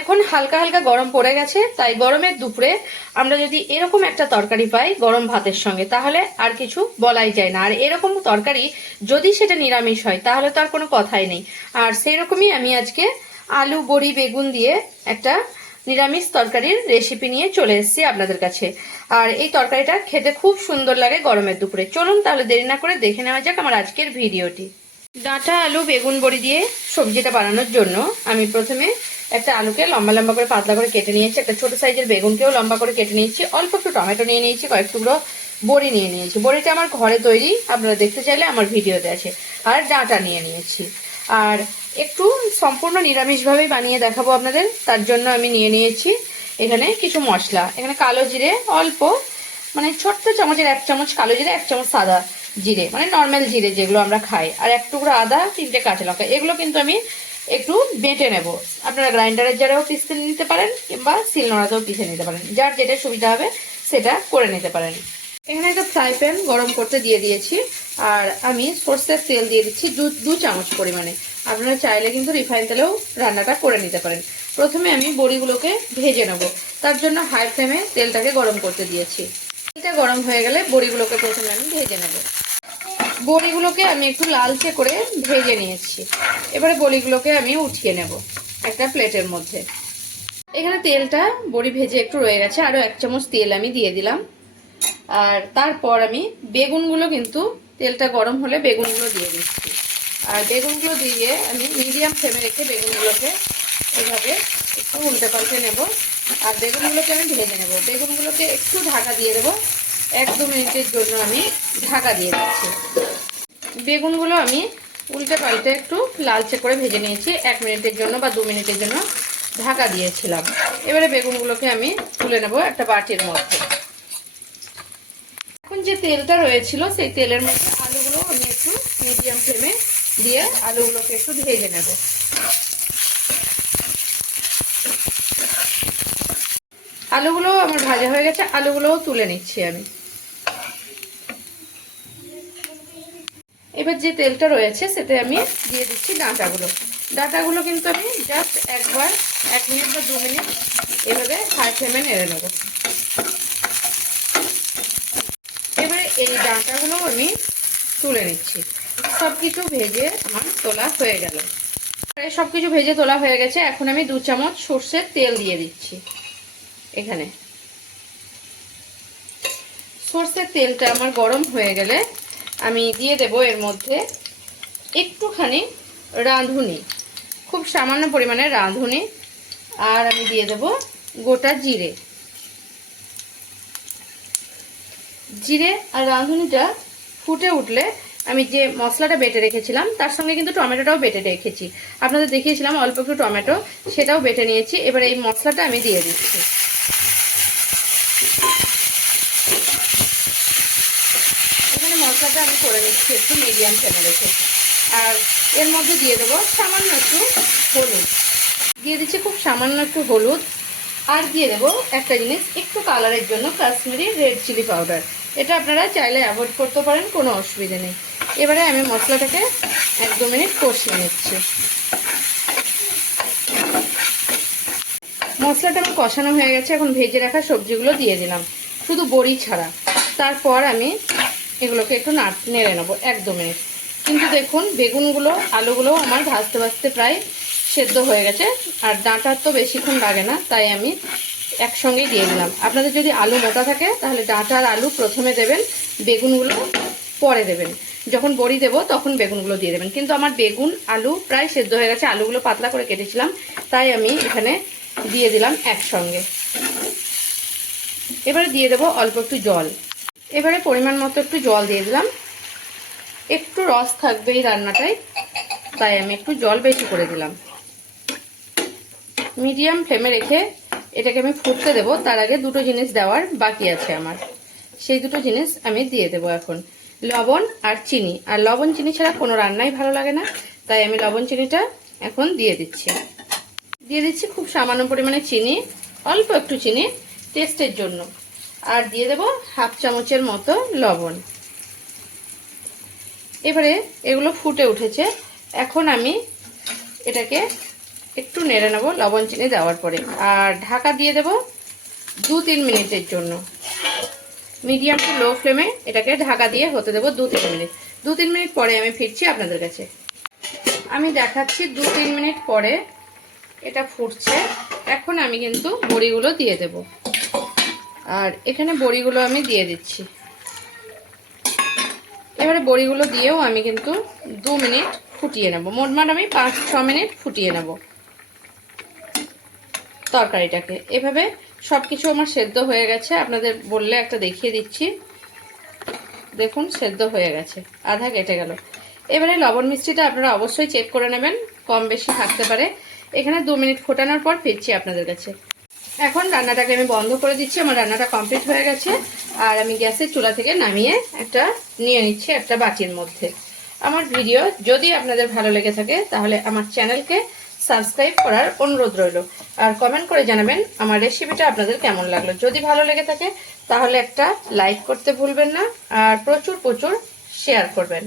এখন হালকা হালকা গরম পড়ে গেছে, তাই গরমের দুপুরে আমরা যদি এরকম একটা তরকারি পাই গরম ভাতের সঙ্গে, তাহলে আর কিছু বলাই যায় না। আর এরকম তরকারি যদি সেটা নিরামিষ হয়, তাহলে তো আর কোনো কথাই নেই। আর সেই রকমই আমি আজকে আলু, বড়ি, বেগুন দিয়ে একটা নিরামিষ তরকারির রেসিপি নিয়ে চলে এসেছি আপনাদের কাছে। আর এই তরকারিটা খেতে খুব সুন্দর লাগে গরমের দুপুরে। চলুন তাহলে দেরি না করে দেখে নেওয়া যাক আমার আজকের ভিডিওটি। ডাঁটা, আলু, বেগুন, বড়ি দিয়ে সবজিটা বানানোর জন্য আমি প্রথমে একটা আলুকে লম্বা লম্বা করে পাতলা করে কেটে নিয়েছি, একটা ছোট সাইজের বেগুনকেও লম্বা করে কেটে নিয়েছি, অল্প একটু টমেটো নিয়ে নিয়েছি, কয়েক টুকরো বড়ি নিয়ে নিয়েছি। বড়িটা আমার ঘরে তৈরি, আপনারা দেখতে চাইলে আমার ভিডিওতে আছে। আর ডাঁটা নিয়ে নিয়েছি। আর একটু সম্পূর্ণ নিরামিষভাবেই বানিয়ে দেখাবো আপনাদের, তার জন্য আমি নিয়ে নিয়েছি এখানে কিছু মশলা। এখানে কালো জিরে অল্প মানে ছোট্ট চামচের, এক চামচ কালো জিরে, এক চামচ সাদা জিরে মানে নর্মাল জিরে যেগুলো আমরা খাই। আর এক টুকরো আদা, তিনটে কাঁচা লঙ্কা, এগুলো কিন্তু আমি একটু বেটে নেব। আপনারা গ্রাইন্ডারের জারেও পিসতে নিতে পারেন কিংবা শিলনোড়াতেও পিষে নিতে পারেন। যার যেটা সুবিধা হবে সেটা করে নিতে পারেন। এখানে একটা ফ্রাই প্যান গরম করতে দিয়ে দিয়েছি। আর আমি সর্ষের তেল দিয়ে দিচ্ছি দু দু চামচ পরিমাণে। আপনারা চাইলে কিন্তু রিফাইন তেলেও রান্নাটা করে নিতে পারেন। প্রথমে আমি বড়িগুলোকে ভেজে নেব। তার জন্য হাই ফ্লেমে তেলটাকে গরম করতে দিয়েছি। এটা গরম হয়ে গেলে বড়িগুলোকে প্রথমে আমি ভেজে নেব। বড়িগুলোকে আমি একটু লালচে করে ভেজে নিয়েছি। এবারে বড়িগুলোকে আমি উঠিয়ে নেব একটা প্লেটের মধ্যে। এখানে তেলটা বড়ি ভেজে একটু রয়ে গেছে আরও এক চামচ তেল আমি দিয়ে দিলাম। আর তারপর আমি বেগুনগুলো কিন্তু, তেলটা গরম হলে বেগুনগুলো দিয়ে দিচ্ছি। আর বেগুনগুলো দিয়ে আমি মিডিয়াম ফ্লেমে রেখে বেগুনগুলোকে এভাবে একটু উল্টে পাল্টে নেব। আর বেগুনগুলোকে আমি ভেজে নেব। বেগুনগুলোকে একটু ঢাকা দিয়ে দেবো। এক দু মিনিটের জন্য আমি ঢাকা দিয়ে দিচ্ছি। বেগুনগুলো আমি উল্টে পাল্টে একটু লালচে করে ভেজে নিয়েছি। এক মিনিটের জন্য বা দু মিনিটের জন্য ঢাকা দিয়েছিলাম। এবারে বেগুনগুলোকে আমি তুলে নেব একটা বাটির মধ্যে। এখন যে তেলটা রয়েছিল, সেই তেলের মধ্যে আলুগুলো আমি একটু মিডিয়াম ফ্লেমে দিয়ে আলুগুলোকে একটু ভেজে নেব। আলুগুলো আমার ভাজা হয়ে গেছে, আলুগুলোও তুলে নিচ্ছি আমি। এবার যে তেলটা রয়েছে সেটা আমি দিয়ে দিচ্ছি ডাঁটাগুলো। ডাঁটাগুলো কিন্তু আমি জাস্ট একবার, এক মিনিট বা দু মিনিট এভাবে হাই ফ্লেমে নেড়ে নেব। এবারে এই ডাঁটাগুলো আমি তুলে নিচ্ছি। সব কিছু ভেজে আমার তোলা হয়ে গেল। সব কিছু ভেজে তোলা হয়ে গেছে। এখন আমি দু চামচ সর্ষের তেল দিয়ে দিচ্ছি এখানে। সর্ষের তেলটা আমার গরম হয়ে গেলে আমি দিয়ে দেব এর মধ্যে একটুখানি রাঁধুনি, খুব সামান্য পরিমাণে রাঁধুনি। আর আমি দিয়ে দেব গোটা জিরে। জিরে আর রাঁধুনিটা ফুটে উঠলে আমি যে মশলাটা বেটে রেখেছিলাম, তার সঙ্গে কিন্তু টমেটোটাও বেটে রেখেছি। আপনাদের দেখিয়েছিলাম অল্প একটু টমেটো, সেটাও বেটে নিয়েছি। এবার এই মশলাটা আমি দিয়ে দিচ্ছি এখানে মশলাটা আমি করে নিচ্ছি একটু মিডিয়াম ফ্লেমে রেখে আর এর মধ্যে দিয়ে দেবো সামান্য একটু হলুদ। দিয়ে দিচ্ছি খুব সামান্য একটু হলুদ। আর দিয়ে দেবো একটা জিনিস, একটু কালারের জন্য কাশ্মীরি রেড চিলি পাউডার এটা আপনারা চাইলে অ্যাভয়েড করতে পারেন, কোনো অসুবিধা নেই। এবারে আমি মশলাটাকে এক দু মিনিট কষিয়ে নিচ্ছি। মশলাটা আমার কষানো হয়ে গেছে, এখন ভেজে রাখা সবজিগুলো দিয়ে দিলাম। শুধু বড়ি ছাড়া। তারপর আমি এগুলোকে একটু নেড়ে নেব, এক দু মিনিট। কিন্তু দেখুন, বেগুনগুলো, আলুগুলো আমার ভাজতে ভাজতে প্রায় সেদ্ধ হয়ে গেছে, আর ডাঁটার তো বেশিক্ষণ লাগে না, তাই আমি একসঙ্গেই দিয়ে দিলাম। আপনাদের যদি আলু মোটা থাকে, তাহলে ডাঁটা আর আলু প্রথমে দেবেন, বেগুনগুলো পরে দেবেন। যখন বড়ি দেবো, তখন বেগুনগুলো দিয়ে দেবেন। কিন্তু আমার বেগুন, আলু প্রায় সেদ্ধ হয়ে গেছে, আলুগুলো পাতলা করে কেটেছিলাম, তাই আমি এখানে দিয়ে দিলাম একসঙ্গে। এবারে দিয়ে দেবো অল্প একটু জল। এবারে পরিমাণ মতো একটু জল দিয়ে দিলাম। একটু রস থাকবে এই রান্নাটায়, তাই আমি একটু জল বেশি করে দিলাম। মিডিয়াম ফ্লেমে রেখে এটাকে আমি ফুটতে দেব, তার আগে দুটো জিনিস দেওয়ার বাকি আছে আমার। সেই দুটো জিনিস আমি দিয়ে দেব এখন। লবণ আর চিনি। আর লবণ চিনি ছাড়া কোনো রান্নাই ভালো লাগে না, তাই আমি লবণ চিনিটা এখন দিয়ে দিচ্ছি। দিয়ে দিচ্ছি খুব সামান্য পরিমাণে চিনি, অল্প একটু চিনি, টেস্টের জন্য। আর দিয়ে দেব হাফ চামচের মতো লবণ। এবারে এগুলো ফুটে উঠেছে। এখন আমি এটাকে একটু নেড়ে নেব লবণ চিনি দেওয়ার পরে। আর ঢাকা দিয়ে দেব দু তিন মিনিটের জন্য। মিডিয়াম টু লো ফ্লেমে এটাকে ঢাকা দিয়ে হতে দেবো দু তিন মিনিট। দু তিন মিনিট পরে আমি ফিরছি আপনাদের কাছে। আমি দেখাচ্ছি দু তিন মিনিট পরে এটা ফুটছে। এখন আমি কিন্তু বড়িগুলো দিয়ে দেব। আর এখানে বড়িগুলো আমি দিয়ে দিচ্ছি। এবারে বড়িগুলো দিয়েও আমি কিন্তু দু মিনিট ফুটিয়ে নেব। মোটমাট আমি পাঁচ, ছ মিনিট ফুটিয়ে নেব তরকারিটাকে। এভাবে সব কিছু আমার সেদ্ধ হয়ে গেছে। আপনাদের বললে একটা দেখিয়ে দিচ্ছি। দেখুন, সেদ্ধ হয়ে গেছে। আধা কেটে গেল। এবারে লবণ মিষ্টিটা আপনারা অবশ্যই চেক করে নেবেন। কম বেশি থাকতে পারে। এখানে দু মিনিট ফোটানোর পর ফিরছি আপনাদের কাছে। এখন রান্নাটাকে আমি বন্ধ করে দিচ্ছি, আমার রান্নাটা কমপ্লিট হয়ে গেছে। আর আমি গ্যাসের চুলা থেকে নামিয়ে একটা নিয়ে নিচ্ছি একটা বাটির মধ্যে। আমার ভিডিও যদি আপনাদের ভালো লেগে থাকে, তাহলে আমার চ্যানেলকে সাবস্ক্রাইব করার অনুরোধ রইল। আর কমেন্ট করে জানাবেন আমার রেসিপিটা আপনাদের কেমন লাগল। যদি ভালো লেগে থাকে, তাহলে একটা লাইক করতে ভুলবেন না, আর প্রচুর প্রচুর শেয়ার করবেন।